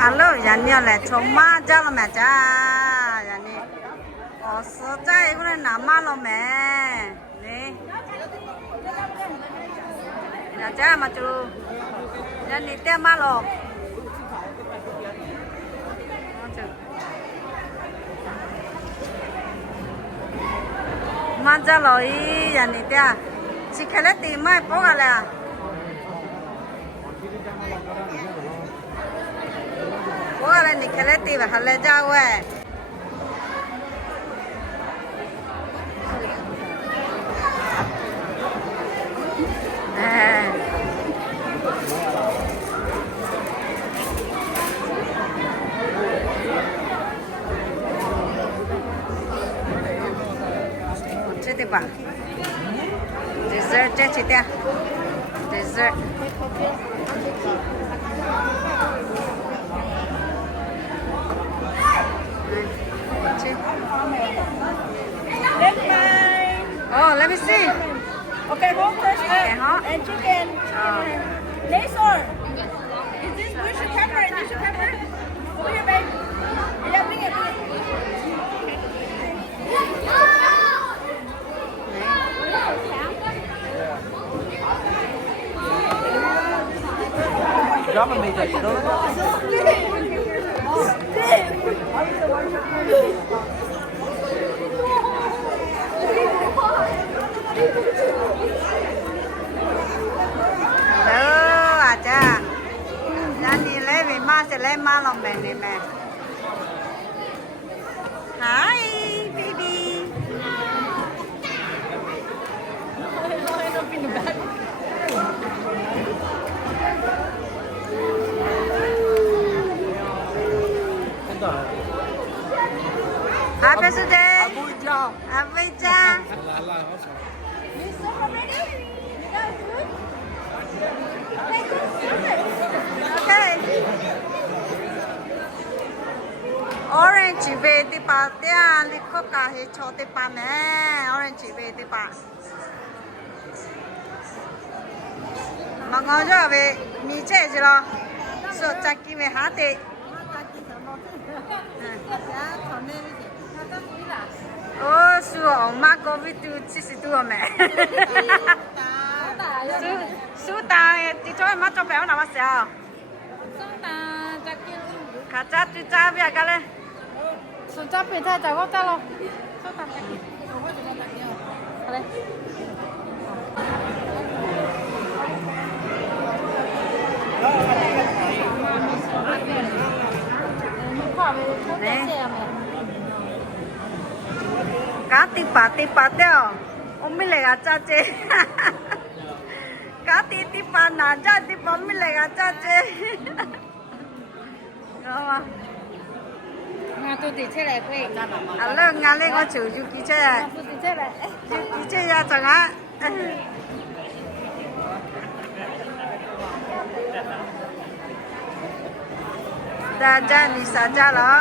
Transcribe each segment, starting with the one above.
Alo, yani là chồng má cha là mẹ cha, yani, số cha ấy cũng là nắm má lo mẹ, nè, nhà cha mà chú, yani té má lo, má cha lo ý, yani té, chỉ cái này thì mai bỏ cái này. Ủa là những cái này thì phải lấy ra vậy. Chết đi bà. Dessert chết chị ta. Dessert. Oh, let me see. Okay, hold first Okay, huh? and chicken. Next one. Is this bush pepper? Is this pepper? Over here, babe. Yeah, bring it. Drama made that Hello, à cha. Nani lấy về má sẽ lấy má lòng bèn đi mẹ. Hi, baby. Happy birthday. Happy birthday. Okay. Orange về thì bà tia đi có cả hệ cho thì bà mẹ orange về thì bà mà ngon cho về mì chế gì lo sợ chắc kia về hả thì ô su ông má có biết tu chỉ是tu mẹ su ta thì cho em mắt cho béo nào mà sao cả cha tu cha bây giờ cái này su cha bị thay trả góp ta lo su ta cái này này cá tí bà đeo ông mình lại cha chế cá tí bà nà cha tí bà mình lại cha chế ngon Nga tôi thì chơi lại quên. à lơ ngà lên có chủ chú kí chơi à Tôi thì chơi lại. chú kí chơi ra chẳng á ra cha đi xa cha lo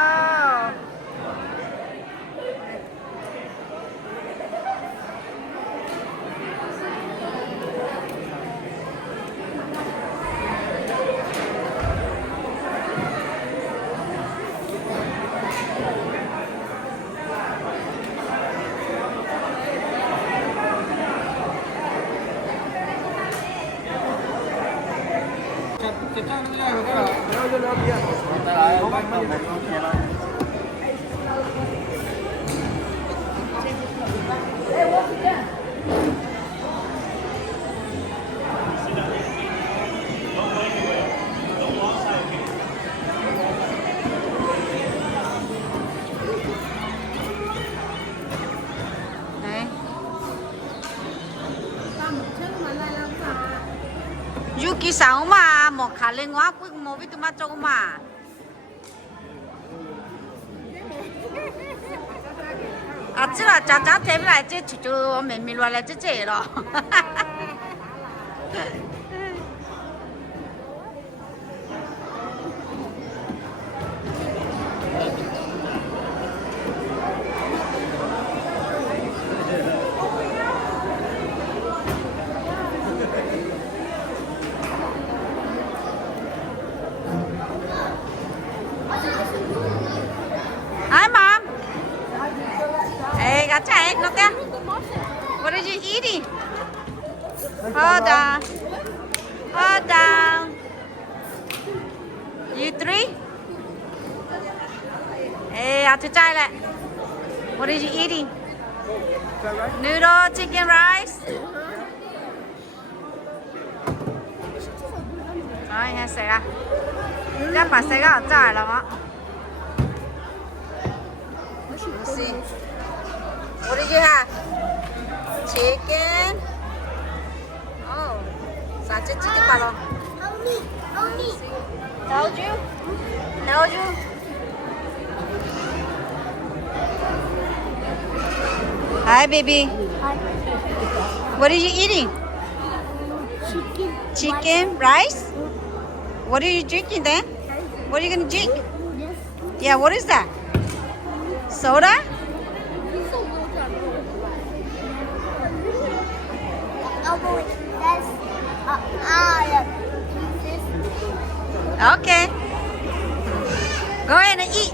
Yuki sao mà một khả lên quá cuối một với tụi má trâu mà à chứ là chả thêm lại chứ chú mình loại lại chứ chế rồi to Thailand. What are you eating? Noodle, chicken rice. Rồi, nghe sẽ ra. Chắc phải sẽ ra ở trại lắm á. Let's see. What did you have? Chicken. Oh, such a chicken palo. Told you? Told you? Hi, baby. Hi. What are you eating? Chicken. Chicken, rice? What are you drinking then? What are you gonna drink? Yes. Yeah, what is that? Soda? Okay. Go ahead and eat.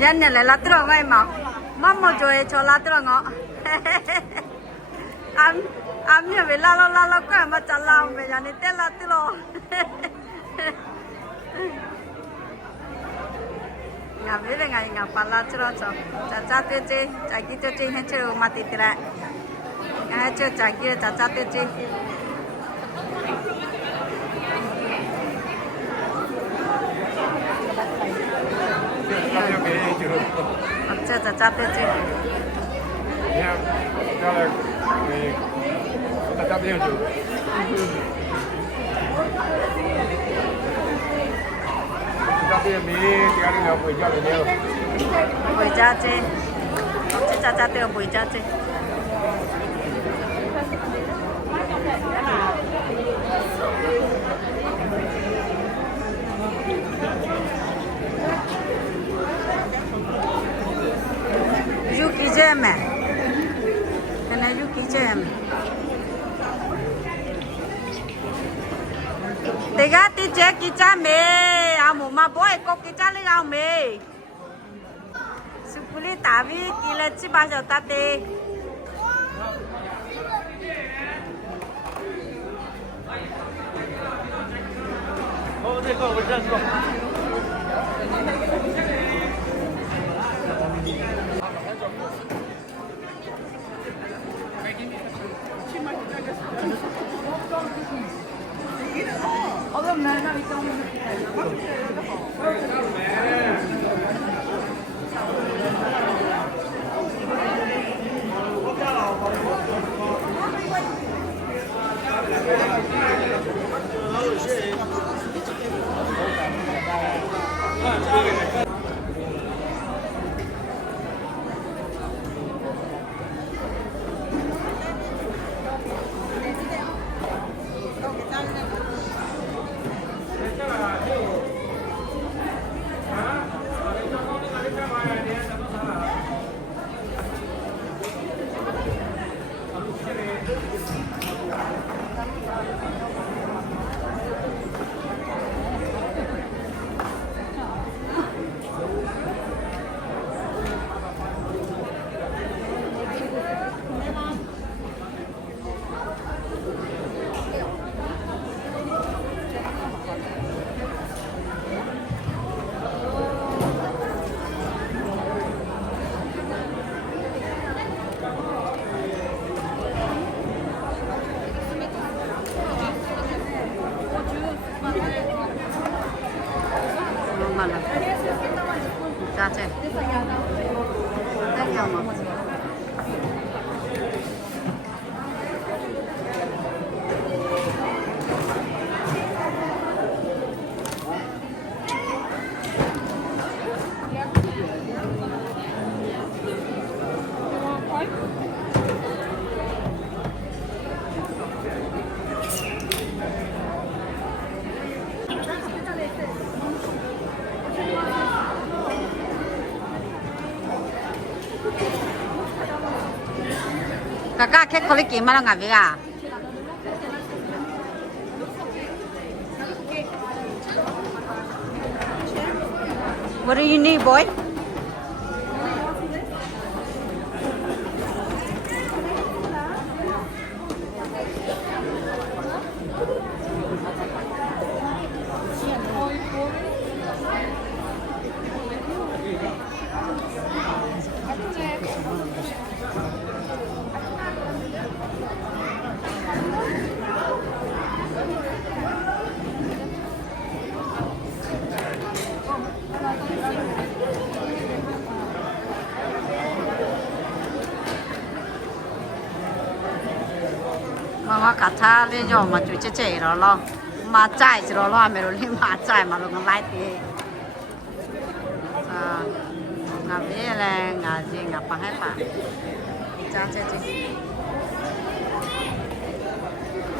Dân này lại là tiro ngay mà mama joy cho là tiro ngọ am như vậy la cái mà chả làm về nhà này tên là tiro nhà về về ngày pa la tiro cho cha tiêu chi cha kia tiêu chi hết chưa mà tít lại hết chưa cha kia cha tiêu chi Chưa cha tiêu chi Nha, cho là ta chấp nhận được. Chấp nhận mi, thì anh nào phải cho được nhiều. buổi cha chi cha tiêu buổi cha chi Yuki jam à? Cái này Yuki jam. Tega gắt tí chế kí cha mê, à mù mà bố ấy có kí cha lấy ao mê. Sukuli tả vi kí là chỉ bao giờ ta tê. Gotcha. Thank you, Mom. Kakak kek kalau gimana nggak bisa? What do you need, boy? Mà cả tha lên rồi mà chú chơi rồi lo mà chạy rồi lo mày rồi lên mà chạy mà rồi còn lại thì à ngà biết là ngà gì ngà bằng hết bà cha chơi chơi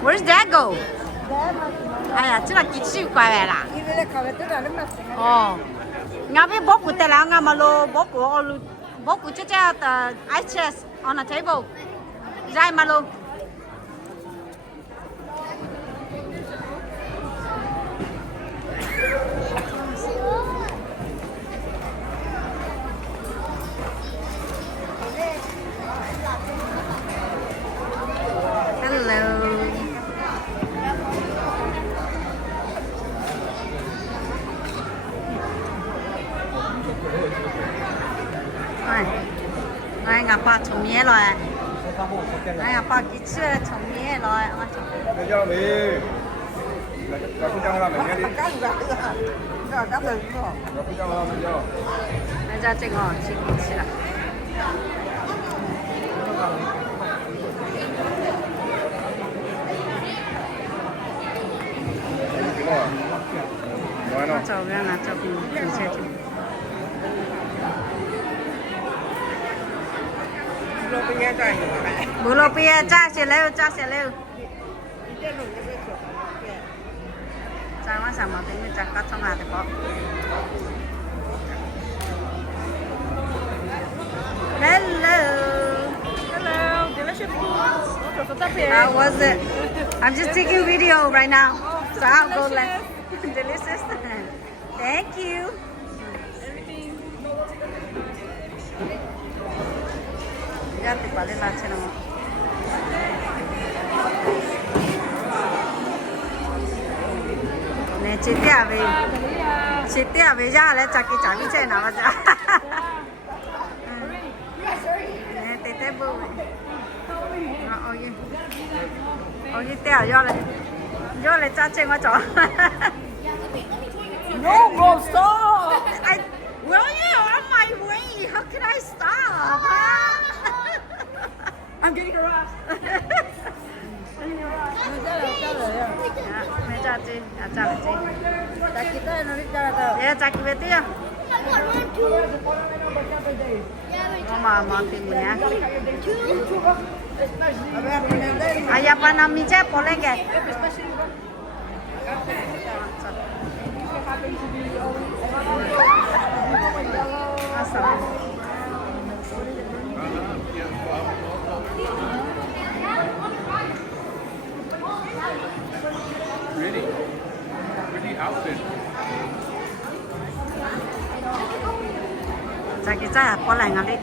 Where's Dad go? Ai à, chứ là kỹ sư quay về là ngà biết bố của tao là ngà mà lo bố của chơi chơi ice chest on a table dai mà lo Ai ngà pa chồng mía rồi, ai ngà pa kỹ sư chồng mía rồi, Để cho mì. Là không cho làm mày nghe đi. Là không cho làm mày cho. Bây giờ chơi ngon, chơi kỹ sư. Nó chầu ra là chầu bình xe chứ. Bố lô bia cha sẽ lêu cha mà sao mà tính cha cắt xong là thì có Hello, delicious food. How was it? I'm just taking video right now, so I'll go like delicious. Thank you. Ya te vale la cena. Nè chị tia về ra lại chặt cái chả biết chơi nào mà chả. Nè tê bự. Ôi tia do lại chặt chơi mà chó. No, stop. Well, you're on my way. How can I stop? I'm getting harassed. Mẹ cha chị, cha chị. Dạ, cha chị về tiêu. Mà tìm mình nhá. Ayah panam mi cek boleh nggak? Pretty outfit. Chắc cái cha có lành à đi.